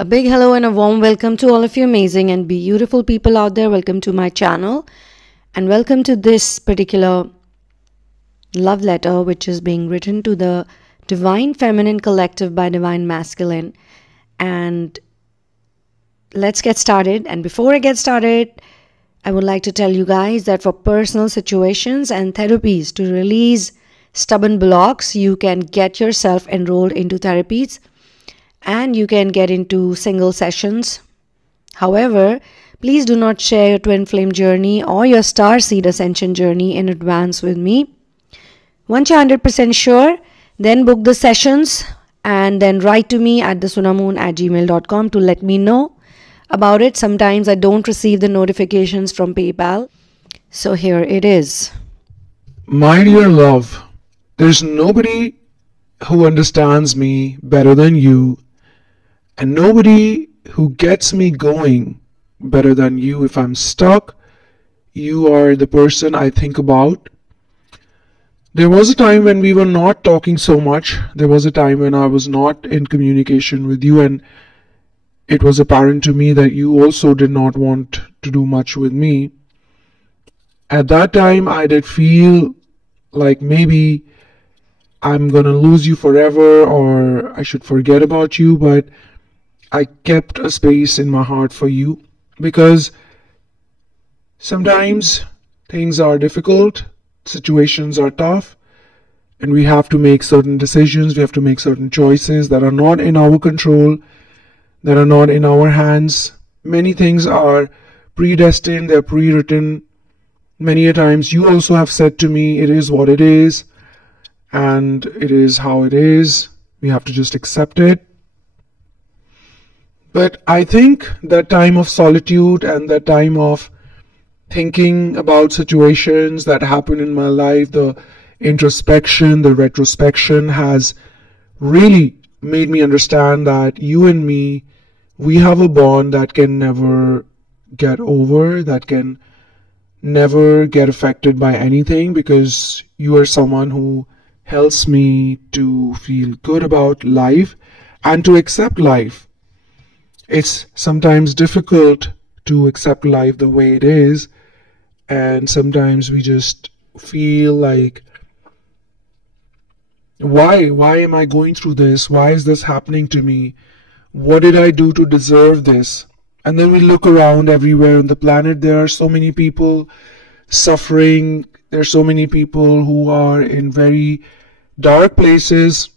A big hello and a warm welcome to all of you amazing and beautiful people out there. Welcome to my channel and welcome to this particular love letter which is being written to the Divine Feminine Collective by Divine Masculine. And let's get started. And before I get started, I would like to tell you guys that for personal situations and therapies to release stubborn blocks, you can get yourself enrolled into therapies. And you can get into single sessions. However, please do not share your twin flame journey or your star seed ascension journey in advance with me. Once you're 100% sure, then book the sessions and then write to me at TheSunamoon@gmail.com to let me know about it. Sometimes I don't receive the notifications from PayPal. So here it is. My dear love, there's nobody who understands me better than you. And nobody who gets me going better than you. If I'm stuck, you are the person I think about. There was a time when we were not talking so much. There was a time when I was not in communication with you, and it was apparent to me that you also did not want to do much with me. At that time, I did feel like maybe I'm gonna lose you forever or I should forget about you, but I kept a space in my heart for you because sometimes things are difficult, situations are tough, and we have to make certain decisions, we have to make certain choices that are not in our control, that are not in our hands. Many things are predestined, they're pre-written. Many a times you also have said to me, it is what it is, and it is how it is. We have to just accept it. But I think that time of solitude and that time of thinking about situations that happen in my life, the introspection, the retrospection has really made me understand that you and me, we have a bond that can never get over, that can never get affected by anything, because you are someone who helps me to feel good about life and to accept life. It's sometimes difficult to accept life the way it is, and sometimes we just feel like, why am I going through this? Why is this happening to me? What did I do to deserve this? And then we look around everywhere on the planet. There are so many people suffering. There are so many people who are in very dark places.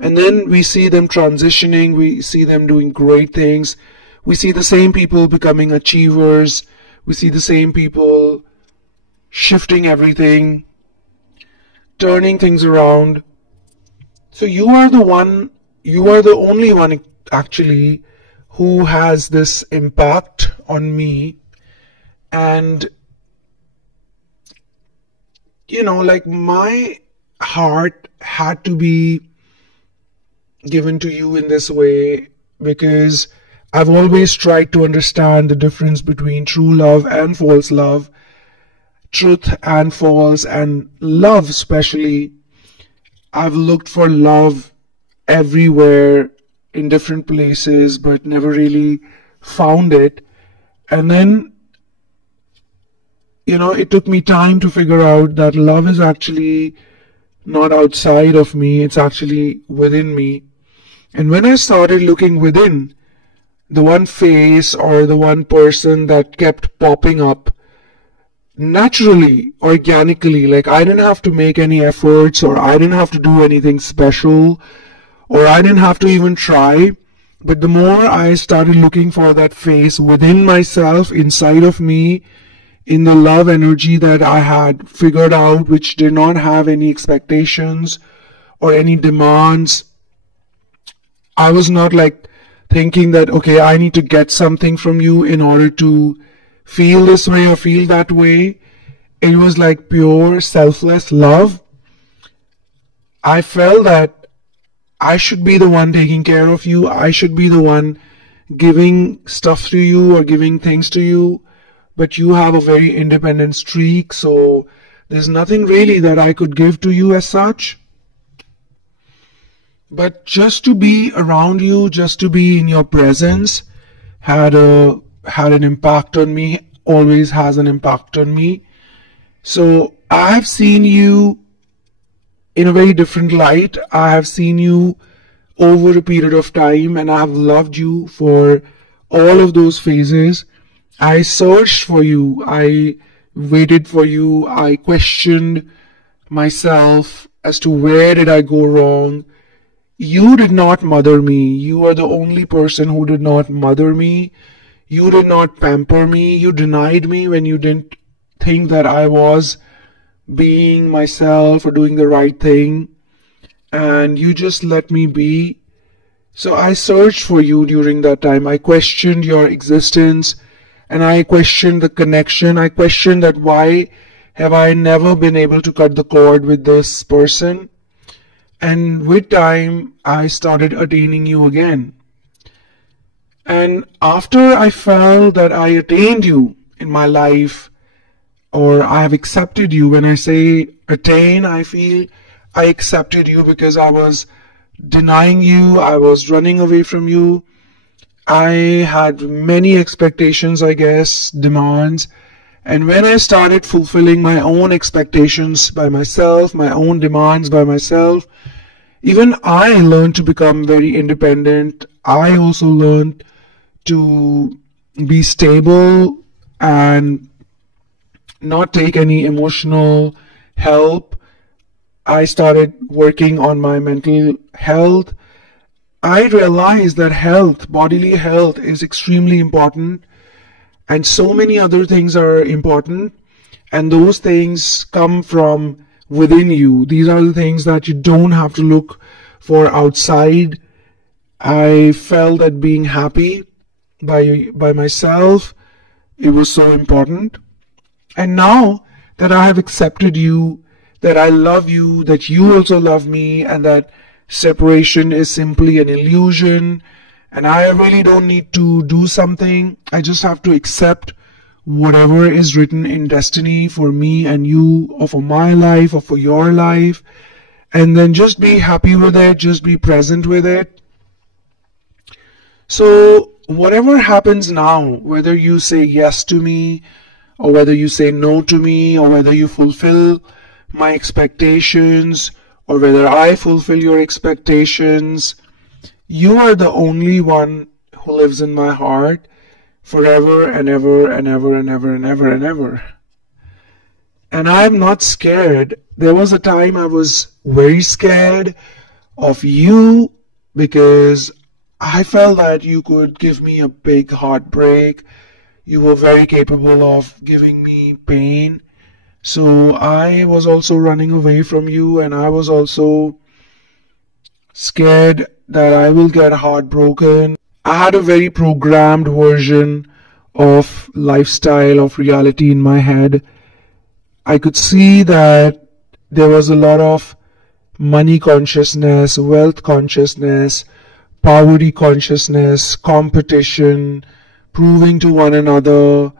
And then we see them transitioning, we see them doing great things. We see the same people becoming achievers. We see the same people shifting everything, turning things around. So you are the only one actually who has this impact on me. And you know, like, my heart had to be given to you in this way because I've always tried to understand the difference between true love and false love, truth and false, and love especially. I've looked for love everywhere in different places but never really found it. And then, you know, it took me time to figure out that love is actually not outside of me, it's actually within me. And when I started looking within, the one face or the one person that kept popping up naturally, organically, like I didn't have to make any efforts, or I didn't have to do anything special, or I didn't have to even try. But the more I started looking for that face within myself, inside of me, in the love energy that I had figured out, which did not have any expectations or any demands, I was not like thinking that, okay, I need to get something from you in order to feel this way or feel that way. It was like pure selfless love. I felt that I should be the one taking care of you. I should be the one giving stuff to you or giving things to you. But you have a very independent streak, so there's nothing really that I could give to you as such. But just to be around you, just to be in your presence had an impact on me, always has an impact on me. So I have seen you in a very different light. I have seen you over a period of time, and I have loved you for all of those phases. I searched for you, I waited for you, I questioned myself as to where did I go wrong. You did not mother me. You are the only person who did not mother me. You did not pamper me. You denied me when you didn't think that I was being myself or doing the right thing. And you just let me be. So I searched for you during that time. I questioned your existence, and I questioned the connection. I questioned that why have I never been able to cut the cord with this person. And with time, I started attaining you again. And after I felt that I attained you in my life, or I have accepted you, when I say attain, I feel I accepted you because I was denying you, I was running away from you. I had many expectations, I guess, demands. And when I started fulfilling my own expectations by myself, my own demands by myself, even I learned to become very independent. I also learned to be stable and not take any emotional help. I started working on my mental health. I realized that health, bodily health, is extremely important, and so many other things are important, and those things come from within you. These are the things that you don't have to look for outside. I felt that being happy by myself, it was so important. And now that I have accepted you, that I love you, that you also love me, and that separation is simply an illusion, and I really don't need to do something. I just have to accept whatever is written in destiny for me and you, or for my life, or for your life, and then just be happy with it, just be present with it. So whatever happens now, whether you say yes to me, or whether you say no to me, or whether you fulfill my expectations, or whether I fulfill your expectations, you are the only one who lives in my heart forever and ever and ever and ever and ever and ever. And I am not scared. There was a time I was very scared of you because I felt that you could give me a big heartbreak. You were very capable of giving me pain. So I was also running away from you, and I was also scared that I will get heartbroken. I had a very programmed version of lifestyle, of reality in my head. I could see that there was a lot of money consciousness, wealth consciousness, poverty consciousness, competition, proving to one another.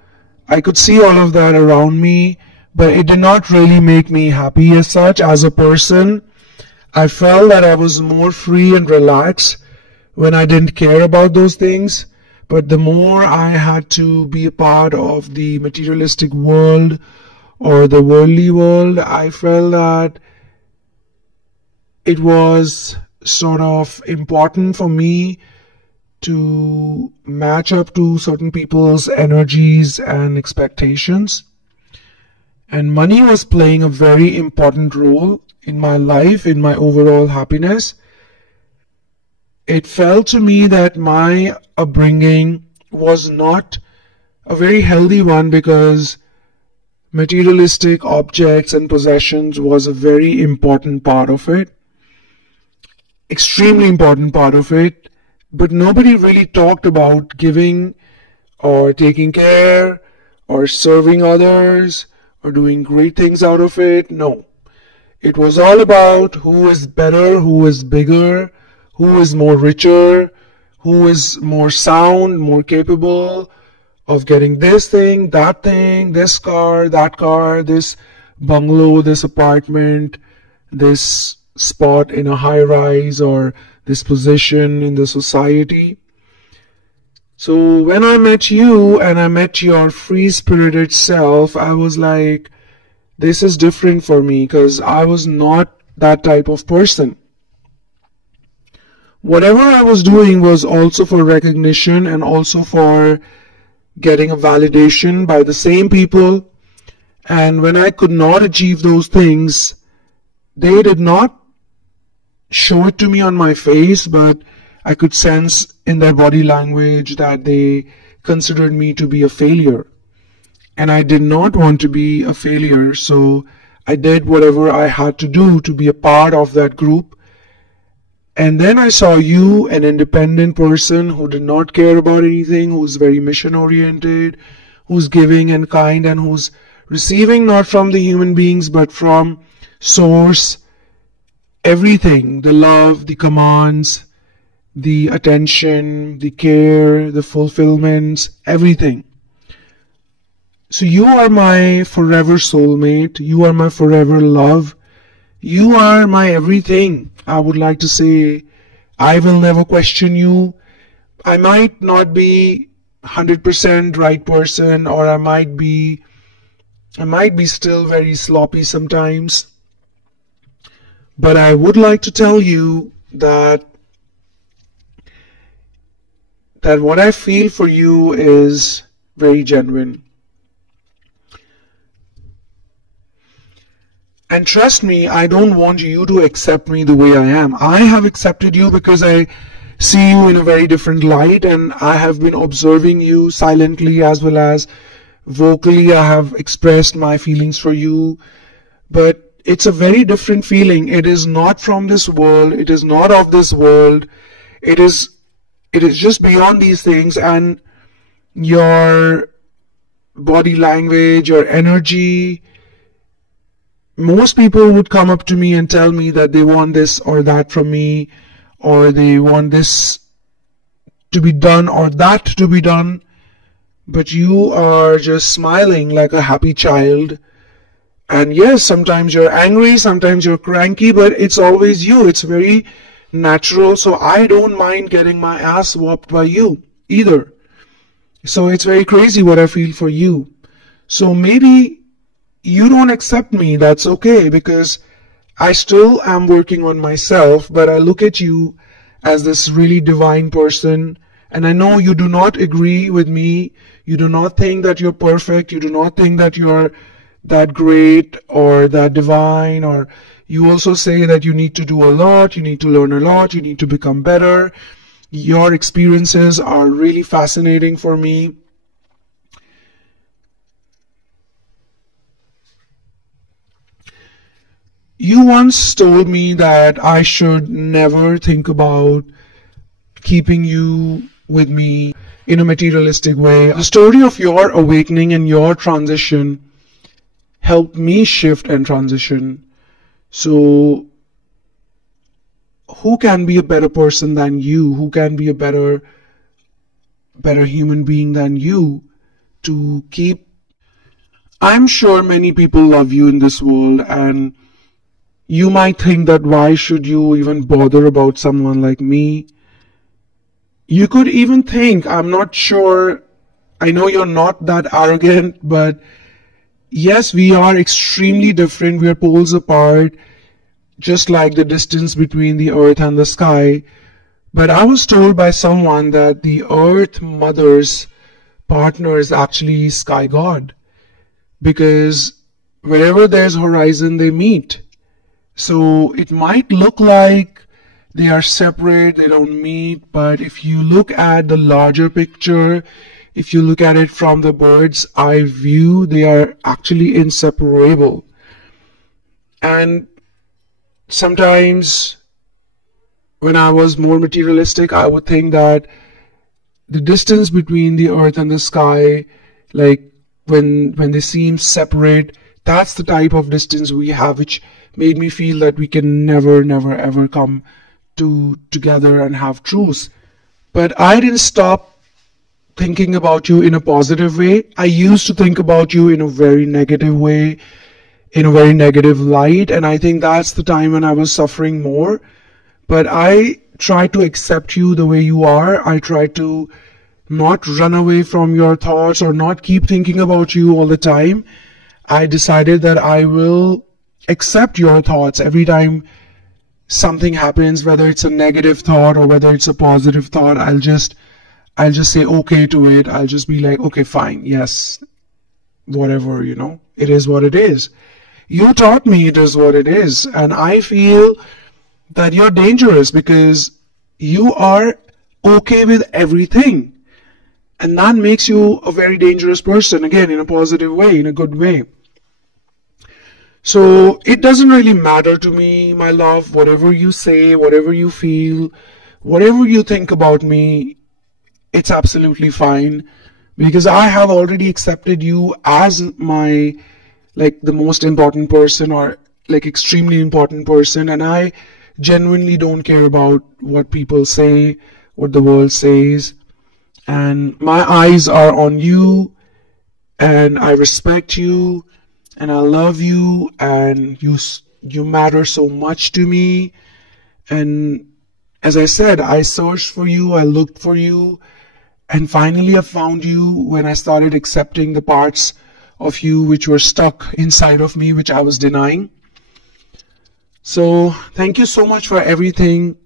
I could see all of that around me, but it did not really make me happy as such as a person. I felt that I was more free and relaxed when I didn't care about those things. But the more I had to be a part of the materialistic world or the worldly world, I felt that it was sort of important for me to match up to certain people's energies and expectations. And money was playing a very important role in my life, in my overall happiness. It felt to me that my upbringing was not a very healthy one because materialistic objects and possessions was a very important part of it. Extremely important part of it. But nobody really talked about giving or taking care or serving others or doing great things out of it. No. It was all about who is better, who is bigger, who is more richer, who is more sound, more capable of getting this thing, this car, that car, this bungalow, this apartment, this spot in a high rise or this position in the society. So when I met you and I met your free-spirited self, I was like, this is different for me, because I was not that type of person. Whatever I was doing was also for recognition and also for getting a validation by the same people. And when I could not achieve those things, they did not show it to me on my face, but I could sense in their body language that they considered me to be a failure. And I did not want to be a failure, so I did whatever I had to do to be a part of that group. And then I saw you, an independent person who did not care about anything, who's very mission-oriented, who's giving and kind, and who's receiving not from the human beings but from Source, everything, the love, the commands, the attention, the care, the fulfillments, everything. So you are my forever soulmate, you are my forever love, you are my everything. I would like to say, I will never question you. I might not be 100% right person, or I might be still very sloppy sometimes. But I would like to tell you that what I feel for you is very genuine. And trust me, I don't want you to accept me the way I am. I have accepted you because I see you in a very different light, and I have been observing you silently as well as vocally. I have expressed my feelings for you, but it's a very different feeling. It is not from this world. It is not of this world. It is just beyond these things, and your body language, your energy. Most people would come up to me and tell me that they want this or that from me, or they want this to be done or that to be done. But you are just smiling like a happy child. And yes, sometimes you're angry, sometimes you're cranky, but it's always you. It's very natural. So I don't mind getting my ass whooped by you either. So it's very crazy what I feel for you. So maybe you don't accept me, that's okay, because I still am working on myself, but I look at you as this really divine person, and I know you do not agree with me. You do not think that you're perfect. You do not think that you're that great or that divine, or you also say that you need to do a lot, you need to learn a lot, you need to become better. Your experiences are really fascinating for me. You once told me that I should never think about keeping you with me in a materialistic way. The story of your awakening and your transition helped me shift and transition. So, who can be a better person than you? Who can be a better human being than you to keep? I'm sure many people love you in this world, and you might think that why should you even bother about someone like me? You could even think, I'm not sure, I know you're not that arrogant, but yes, we are extremely different. We are poles apart, just like the distance between the earth and the sky. But I was told by someone that the earth mother's partner is actually sky god, because wherever there's horizon, they meet. So it might look like they are separate, they don't meet, but if you look at the larger picture, if you look at it from the bird's eye view, they are actually inseparable. And sometimes when I was more materialistic, I would think that the distance between the earth and the sky, like when they seem separate, that's the type of distance we have, which made me feel that we can never ever come together and have truce. But I didn't stop thinking about you in a positive way. I used to think about you in a very negative way, in a very negative light, and I think that's the time when I was suffering more. But I try to accept you the way you are. I try to not run away from your thoughts or not keep thinking about you all the time. I decided that I will accept your thoughts every time something happens, whether it's a negative thought or whether it's a positive thought. I'll just say okay to it. I'll just be like, okay, fine, yes, whatever, it is what it is. You taught me it is what it is, and I feel that you're dangerous because you are okay with everything, and that makes you a very dangerous person, again, in a positive way, in a good way. So it doesn't really matter to me, my love, whatever you say, whatever you feel, whatever you think about me, it's absolutely fine, because I have already accepted you as my, the most important person, or extremely important person, and I genuinely don't care about what people say, what the world says, and my eyes are on you, and I respect you, and I love you, and you matter so much to me. And as I said, I searched for you, I looked for you, and finally I found you when I started accepting the parts of you which were stuck inside of me, which I was denying. So thank you so much for everything.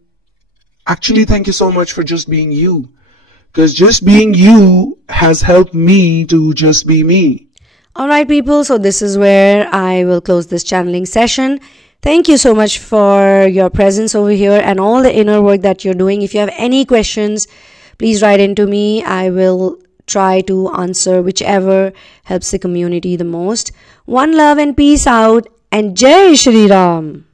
Actually, thank you so much for just being you, because just being you has helped me to just be me. Alright people, so this is where I will close this channeling session. Thank you so much for your presence over here and all the inner work that you're doing. If you have any questions, please write into me. I will try to answer whichever helps the community the most. One love and peace out, and Jai Shri Ram.